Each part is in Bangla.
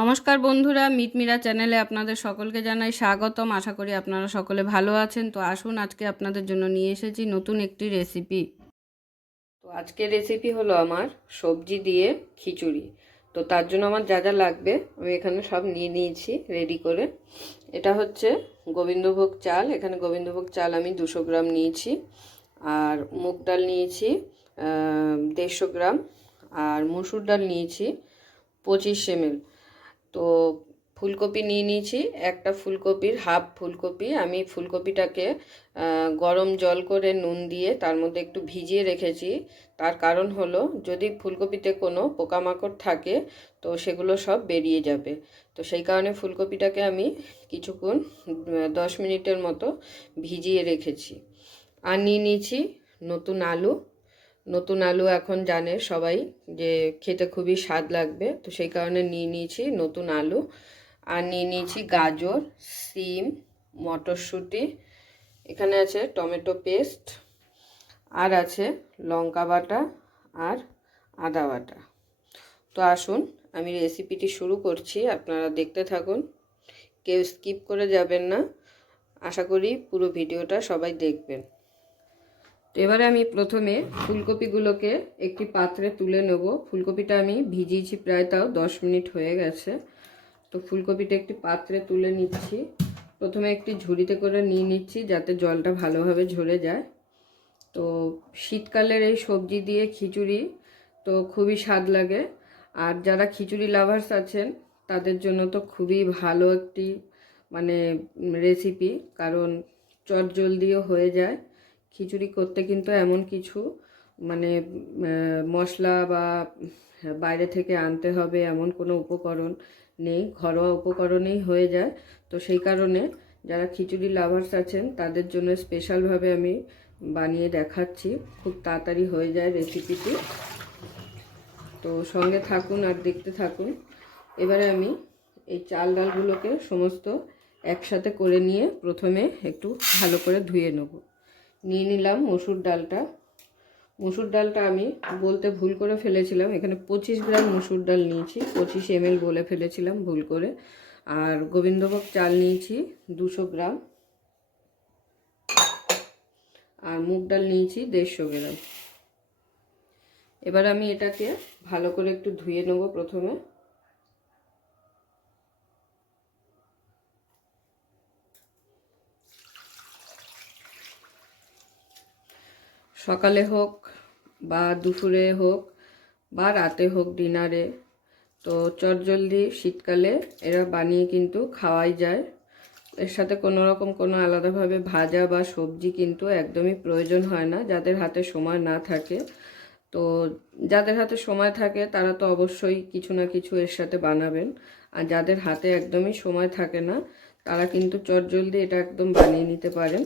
নমস্কার বন্ধুরা, মিটমিরা চ্যানেলে আপনাদের সকলকে জানাই স্বাগতম। আশা করি আপনারা সকলে ভালো আছেন। তো আসুন, আজকে আপনাদের জন্য নিয়ে এসেছি নতুন একটি রেসিপি। তো আজকের রেসিপি হলো আমার সবজি দিয়ে খিচুড়ি। তো তার জন্য আমার যা যা লাগবে আমি এখানে সব নিয়ে নিয়েছি রেডি করে। এটা হচ্ছে গোবিন্দভোগ চাল। এখানে গোবিন্দভোগ চাল আমি 200 গ্রাম নিয়েছি। আর মুগ ডাল নিয়েছি 150 গ্রাম। আর মসুর ডাল নিয়েছি 25 ml। তো ফুলকপি নিয়ে নিয়েছি, একটা ফুলকপির হাফ ফুলকপি। আমি ফুলকপিটাকে গরম জল করে নুন দিয়ে তার মধ্যে একটু ভিজিয়ে রেখেছি। তার কারণ হলো, যদি ফুলকপিতে কোনো পোকামাকড় থাকে তো সেগুলো সব বেরিয়ে যাবে। তো সেই কারণে ফুলকপিটাকে আমি কিছুক্ষণ 10 মিনিটের মতো ভিজিয়ে রেখেছি। আর নিয়ে নিয়েছি নতুন আলু। নতুন আলু এখন জানে সবাই যে খেতে খুবই স্বাদ লাগবে, তো সেই কারণে নিয়ে নিয়েছি নতুন আলু। আর নিয়ে নিয়েছি গাজর, সিম, মটরশুঁটি, এখানে আছে টমেটো পেস্ট, আর আছে লঙ্কা বাটা আর আদা বাটা। তো আসুন, আমি রেসিপিটি শুরু করছি, আপনারা দেখতে থাকুন, কেউ স্কিপ করে যাবেন না। আশা করি পুরো ভিডিওটা সবাই দেখবেন। তো এবারে আমি প্রথমে ফুলকপিগুলোকে একটি পাত্রে তুলে নেব। ফুলকপিটা আমি ভিজিয়েছি প্রায় তাও 10 মিনিট হয়ে গেছে। তো ফুলকপিটা একটি পাত্রে তুলে নিচ্ছি। প্রথমে একটি ঝুড়িতে করে নিয়ে নিচ্ছি যাতে জলটা ভালোভাবে ঝরে যায়। তো শীতকালের এই সবজি দিয়ে খিচুড়ি তো খুবই স্বাদ লাগে। আর যারা খিচুড়ি লাভার্স আছেন তাদের জন্য তো খুবই ভালো একটি রেসিপি, কারণ চটজলদিও হয়ে যায়। খিচুড়ি করতে কিন্তু এমন কিছু মানে মশলা বা বাইরে থেকে আনতে হবে এমন কোনো উপকরণ নেই, ঘরোয়া উপকরণেই হয়ে যায়। তো সেই কারণে যারা খিচুড়ি লাভার্স আছেন তাদের জন্য স্পেশালভাবে আমি বানিয়ে দেখাচ্ছি। খুব তাড়াতাড়ি হয়ে যায় রেসিপিটি। তো সঙ্গে থাকুন আর দেখতে থাকুন। এবারে আমি এই চাল ডালগুলোকে সমস্ত একসাথে করে নিয়ে প্রথমে একটু ভালো করে ধুয়ে নেব। নিয়ে নিলাম মসুর ডালটা। মসুর ডালটা আমি বলতে ভুল করে ফেলেছিলাম, এখানে 25 গ্রাম মসুর ডাল নিয়েছি, 25 ml বলে ফেলেছিলাম ভুল করে। আর গোবিন্দভোগ চাল নিয়েছি 200 গ্রাম। আর মুগ ডাল নিয়েছি 150 গ্রাম। এবার আমি এটাকে ভালো করে একটু ধুয়ে নেব প্রথমে। সকালে হোক বা দুপুরে হোক বা রাতে হোক ডিনারে, তো চটজলদি শীতকালে এরা বানিয়ে কিন্তু খাওয়াই যায়। এর সাথে কোনো রকম কোনো আলাদাভাবে ভাজা বা সবজি কিন্তু একদমই প্রয়োজন হয় না যাদের হাতে সময় না থাকে। তো যাদের হাতে সময় থাকে তারা তো অবশ্যই কিছু না কিছু এর সাথে বানাবেন। আর যাদের হাতে একদমই সময় থাকে না তারা কিন্তু চটজলদি এটা একদম বানিয়ে নিতে পারেন,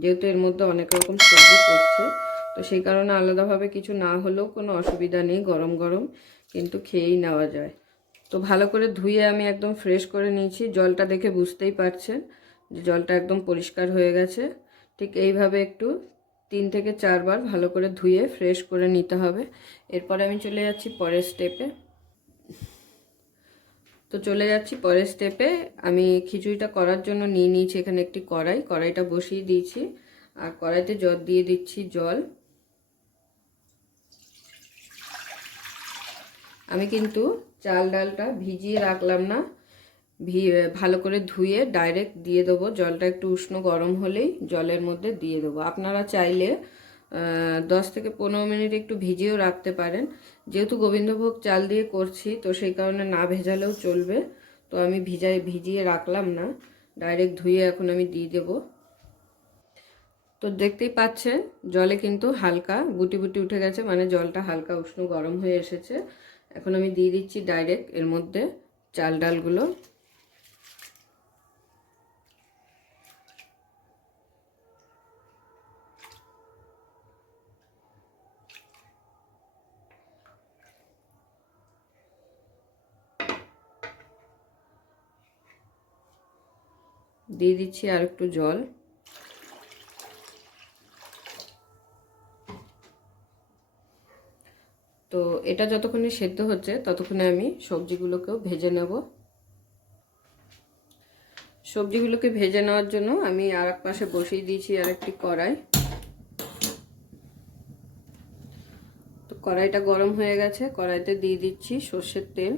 যেহেতু এর মধ্যে অনেক রকম সবজি পড়ছে। তো সেই কারণে আলাদাভাবে কিছু না হলেও কোনো অসুবিধা নেই, গরম গরম কিন্তু খেয়েই নেওয়া যায়। তো ভালো করে ধুয়ে আমি একদম ফ্রেশ করে নিয়েছি। জলটা দেখে বুঝতেই পারছেন যে জলটা একদম পরিষ্কার হয়ে গেছে। ঠিক এইভাবে একটু 3 থেকে 4 বার ভালো করে ধুয়ে ফ্রেশ করে নিতে হবে। এরপরে আমি চলে যাচ্ছি পরের স্টেপে। পরের স্টেপে আমি খিচুড়িটা করার জন্য নিয়ে নিয়েছি এখানে একটি কড়াইটা বসিয়ে দিয়েছি। আর কড়াইতে দিয়ে দিচ্ছি জল। আমি কিন্তু চাল ডালটা ভিজিয়ে রাখলাম না, ভালো করে ধুয়ে ডাইরেক্ট দিয়ে দেবো। জলটা একটু উষ্ণ গরম হলেই জলের মধ্যে দিয়ে দেবো। আপনারা চাইলে 10 থেকে 15 মিনিট একটু ভিজিয়েও রাখতে পারেন। যেহেতু গোবিন্দভোগ চাল দিয়ে করছি তো সেই কারণে না ভেজালেও চলবে। তো আমি ভিজিয়ে রাখলাম না, ডাইরেক্ট ধুয়ে এখন আমি দিয়ে দেবো। তো দেখতেই পাচ্ছেন জলে কিন্তু হালকা বুটি বুটি উঠে গেছে, মানে জলটা হালকা উষ্ণ গরম হয়ে এসেছে। এখন আমি দিয়ে দিচ্ছি ডাইরেক্ট এর মধ্যে চাল ডালগুলো। দিয়ে দিচ্ছি আর একটু জল। তো এটা যতক্ষণে সেদ্ধ হচ্ছে ততক্ষণে আমি সবজিগুলোকেও ভেজে নেব। সবজিগুলোকে ভেজে নেওয়ার জন্য আমি আর এক পাশে বসিয়ে দিয়েছি আর একটি কড়াই। তো কড়াইটা গরম হয়ে গেছে, কড়াইতে দিয়ে দিচ্ছি সর্ষের তেল।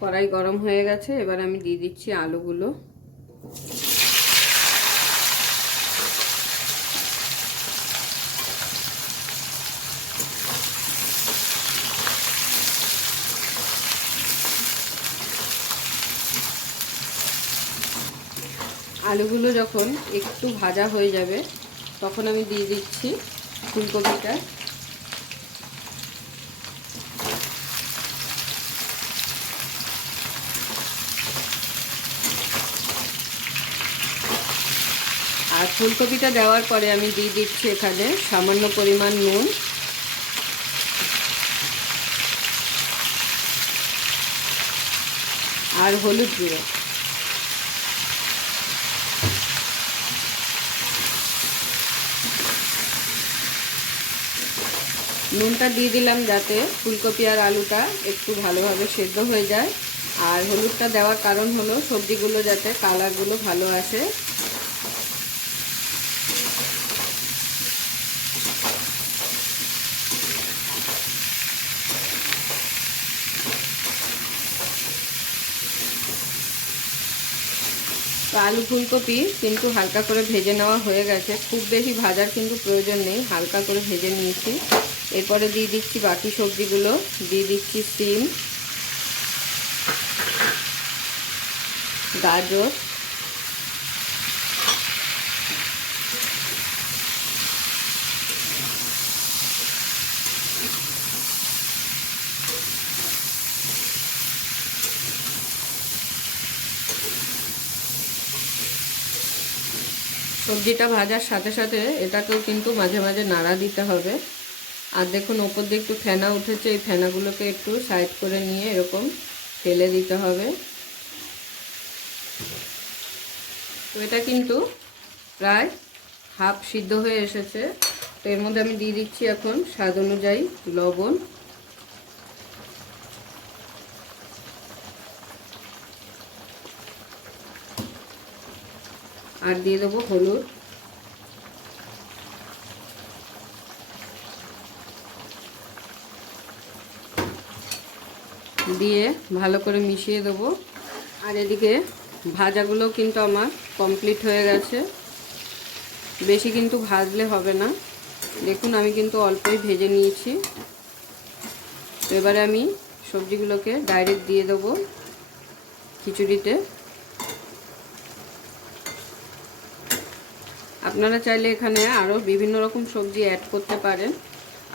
কড়াই গরম হয়ে গেছে, এবার আমি দিয়ে দিচ্ছি আলুগুলো। আলুগুলো যখন একটু ভাজা হয়ে যাবে তখন আমি দিয়ে দিচ্ছি ফুলকপিটা। আর ফুলকপিটা দেওয়ার পরে আমি দিয়ে দিচ্ছি এখানে সামান্য পরিমাণ নুন, আর হলুদ গুঁড়ো। নুনটা দিয়ে দিলাম যাতে ফুলকপি আর আলুটা একটু ভালোভাবে সেদ্ধ হয়ে যায়। আর হলুদটা দেওয়ার কারণ হলো সবজিগুলো যাতে কালারগুলো ভালো আসে। তো আলু ফুলকপি কিন্তু হালকা করে ভেজে নেওয়া হয়ে গেছে, খুব বেশি ভাজার কিন্তু প্রয়োজন নেই, হালকা করে ভেজে নিয়েছি। এরপরে দিয়ে দিচ্ছি বাকি সবজিগুলো, দিয়ে দিচ্ছি সিম, গাজর, সবজিটা ভাজার সাথে সাথে এটাকেও কিন্তু মাঝে মাঝে নাড়া দিতে হবে। আর দেখুন ওপর দিয়ে একটু ফেনা উঠেছে, এই ফেনাগুলোকে একটু সাইড করে নিয়ে এরকম ফেলে দিতে হবে। তো এটা কিন্তু প্রায় হাফ সিদ্ধ হয়ে এসেছে। তো এর মধ্যে আমি দিয়ে দিচ্ছি এখন স্বাদ অনুযায়ী লবণ, আর দিয়ে দেবো হলুদ, দিয়ে ভালো করে মিশিয়ে দেবো। আর এদিকে ভাজাগুলো কিন্তু আমার কমপ্লিট হয়ে গেছে, বেশি কিন্তু ভাজলে হবে না। দেখুন আমি কিন্তু অল্পই ভেজে নিয়েছি। তো এবারে আমি সবজিগুলোকে ডাইরেক্ট দিয়ে দেবো খিচুড়িতে। আপনারা চাইলে এখানে আরও বিভিন্ন রকম সবজি অ্যাড করতে পারেন।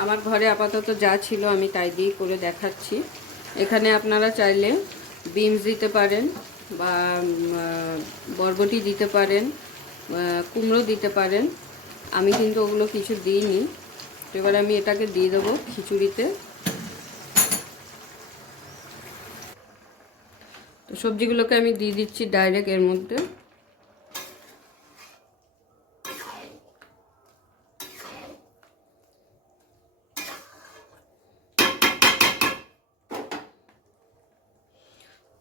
আমার ঘরে আপাতত যা ছিল আমি তাই দিয়েই করে দেখাচ্ছি। এখানে আপনারা চাইলে বিনস দিতে পারেন, বা বরবটি দিতে পারেন, কুমড়ো দিতে পারেন। আমি কিন্তু ওগুলো কিছু দিইনি। এবার আমি এটাকে দিয়ে দেবো খিচুড়িতে। তো সবজিগুলোকে আমি দিয়ে দিচ্ছি ডাইরেক্ট এর মধ্যে।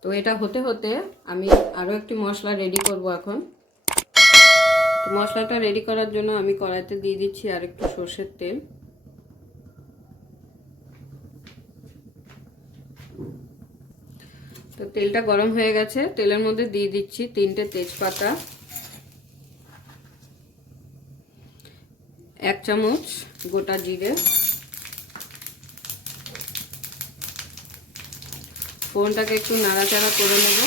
তো এটা হতে হতে আমি আরও একটি মশলা রেডি করব এখন। তো মশলাটা রেডি করার জন্য আমি কড়াইতে দিয়ে দিচ্ছি আর একটু সর্ষের তেল। তো তেলটা গরম হয়ে গেছে, তেলের মধ্যে দিয়ে দিচ্ছি 3টে তেজপাতা, 1 চামচ গোটা জিরে, ফোড়নটাকে একটু নাড়াচাড়া করে নেব।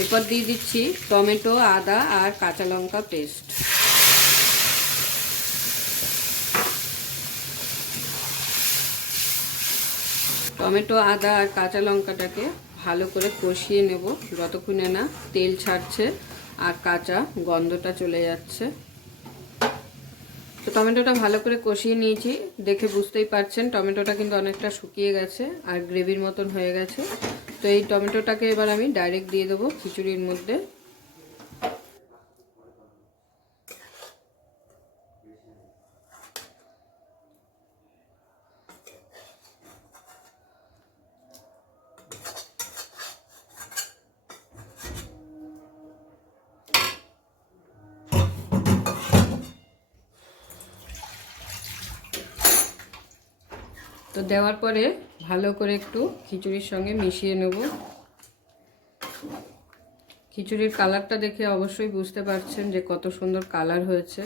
এরপর দিয়ে দিচ্ছি টমেটো, আদা আর কাঁচা লঙ্কা পেস্ট। টমেটো, আদা আর কাঁচা লঙ্কাটাকে ভালো করে কষিয়ে নেব যতক্ষণে না তেল ছাড়ছে আর কাঁচা গন্ধটা চলে যাচ্ছে। তো টমেটোটা ভালো করে কষিয়ে নিয়েছি, দেখে বুঝতেই পারছেন টমেটোটা কিন্তু অনেকটা শুকিয়ে গেছে আর গ্রেভির মতন হয়ে গেছে। তো এই টমেটোটাকে এবার আমি ডাইরেক্ট দিয়ে দেবো খিচুড়ির মধ্যে। দেওয়ার পরে ভালো করে একটু খিচুড়ির সঙ্গে মিশিয়ে নেব। খিচুড়ির কালারটা দেখে অবশ্যই বুঝতে পারছেন যে কত সুন্দর কালার হয়েছে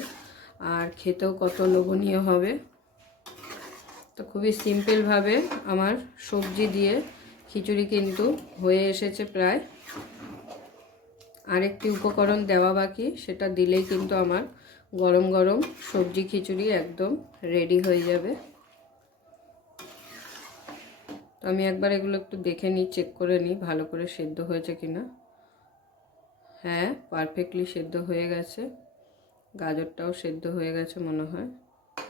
আর খেতেও কত লোভনীয় হবে। তো খুবই সিম্পলভাবে আমার সবজি দিয়ে খিচুড়ি কিন্তু হয়ে এসেছে প্রায়। আরেকটি উপকরণ দেওয়া বাকি, সেটা দিলেই কিন্তু আমার গরম গরম সবজি খিচুড়ি একদম রেডি হয়ে যাবে। তো আমি একবার এগুলো একটু দেখে নিই, চেক করে নিই ভালো করে সেদ্ধ হয়েছে কিনা। হ্যাঁ, পারফেক্টলি সেদ্ধ হয়ে গেছে। গাজরটাও সেদ্ধ হয়ে গেছে মনে হয়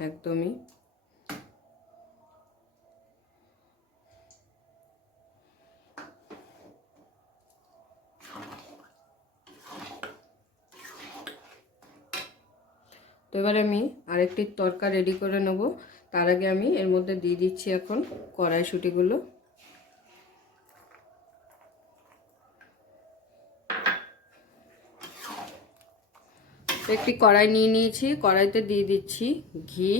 একদমই। তো এবার আমি আরেকটি তরকা রেডি করে নেব। তার আগে আমি এর মধ্যে দিয়ে দিচ্ছি এখন কড়াইশুঁটিগুলো। একটি কড়াই নিয়ে নিয়েছি, কড়াইতে দিয়ে দিচ্ছি ঘি।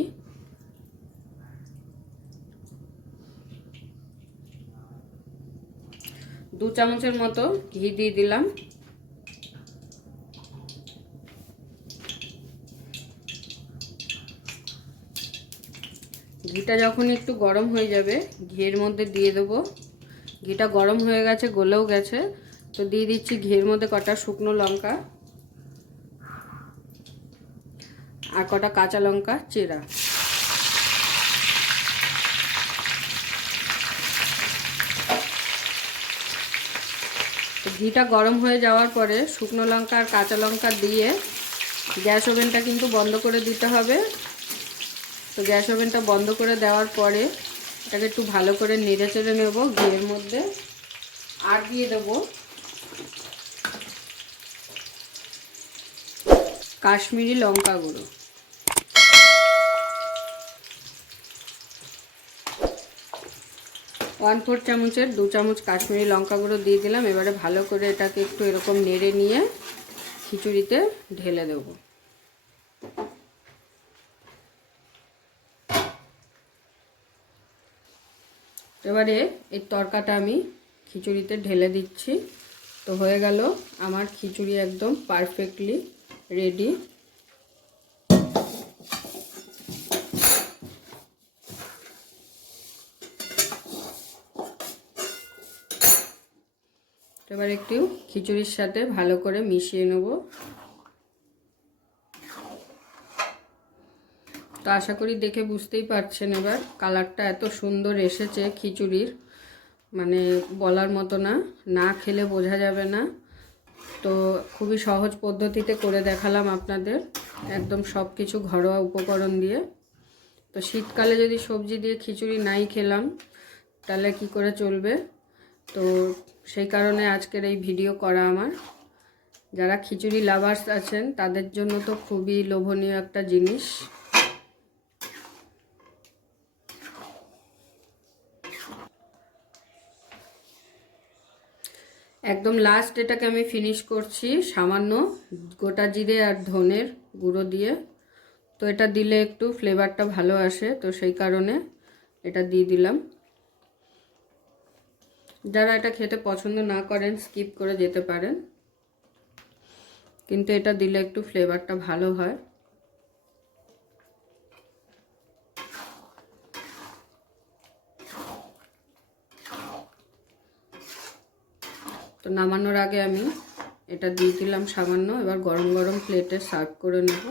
দু চামচের মতো ঘি দিয়ে দিলাম। ঘিটা যখন একটু গরম হয়ে যাবে ঘিয়ের মধ্যে দিয়ে দেবো, ঘিটা গরম হয়ে গেছে, গলেও গেছে, তো দিয়ে দিচ্ছি ঘিয়ের মধ্যে কটা শুকনো লঙ্কা আর কটা কাঁচা লঙ্কা চেরা। তো ঘিটা গরম হয়ে যাওয়ার পরে শুকনো লঙ্কা আর কাঁচা লঙ্কা দিয়ে গ্যাস ওভেনটা কিন্তু বন্ধ করে দিতে হবে। তো গ্যাস ওভেনটা বন্ধ করে দেওয়ার পরে এটাকে একটু ভালো করে নেড়ে চেড়ে নেব ঘিয়ের মধ্যে। আর দিয়ে দেবো কাশ্মীরি লঙ্কা গুঁড়ো। 1/4 চামচের 2 চামচ কাশ্মীরি লঙ্কা গুঁড়ো দিয়ে দিলাম। এবারে ভালো করে এটাকে একটু এরকম নেড়ে নিয়ে খিচুড়িতে ঢেলে দেব। এবারে এই তরকাটা আমি খিচুড়িতে ঢেলে দিচ্ছি। তো হয়ে গেল আমার খিচুড়ি একদম পারফেক্টলি রেডি। এবার একটু খিচুড়ির সাথে ভালো করে মিশিয়ে নেব। তো আশা করি দেখে বুঝতেই পারছেন এবার কালারটা এত সুন্দর এসেছে খিচুড়ির, মানে বলার মতো না, না খেলে বোঝা যাবে না। তো খুবই সহজ পদ্ধতিতে করে দেখালাম আপনাদের, একদম সব কিছু ঘরোয়া উপকরণ দিয়ে। তো শীতকালে যদি সবজি দিয়ে খিচুড়ি নাই খেলাম তাহলে কি করে চলবে। তো সেই কারণে আজকের এই ভিডিও করা আমার। যারা খিচুড়ি লাভার্স আছেন তাদের জন্য তো খুবই লোভনীয় একটা জিনিস। একদম লাস্ট এটাকে আমি ফিনিশ করছি সামান্য গোটা জিরে আর ধনের গুঁড়ো দিয়ে। তো এটা দিলে একটু ফ্লেভারটা ভালো আসে, তো সেই কারণে এটা দিয়ে দিলাম। যারা এটা খেতে পছন্দ না করেন স্কিপ করে যেতে পারেন, কিন্তু এটা দিলে একটু ফ্লেভারটা ভালো হয়। তো নামানোর আগে আমি এটা দিয়ে দিলাম সামান্য। এবার গরম গরম প্লেটে সার্ভ করে নেব।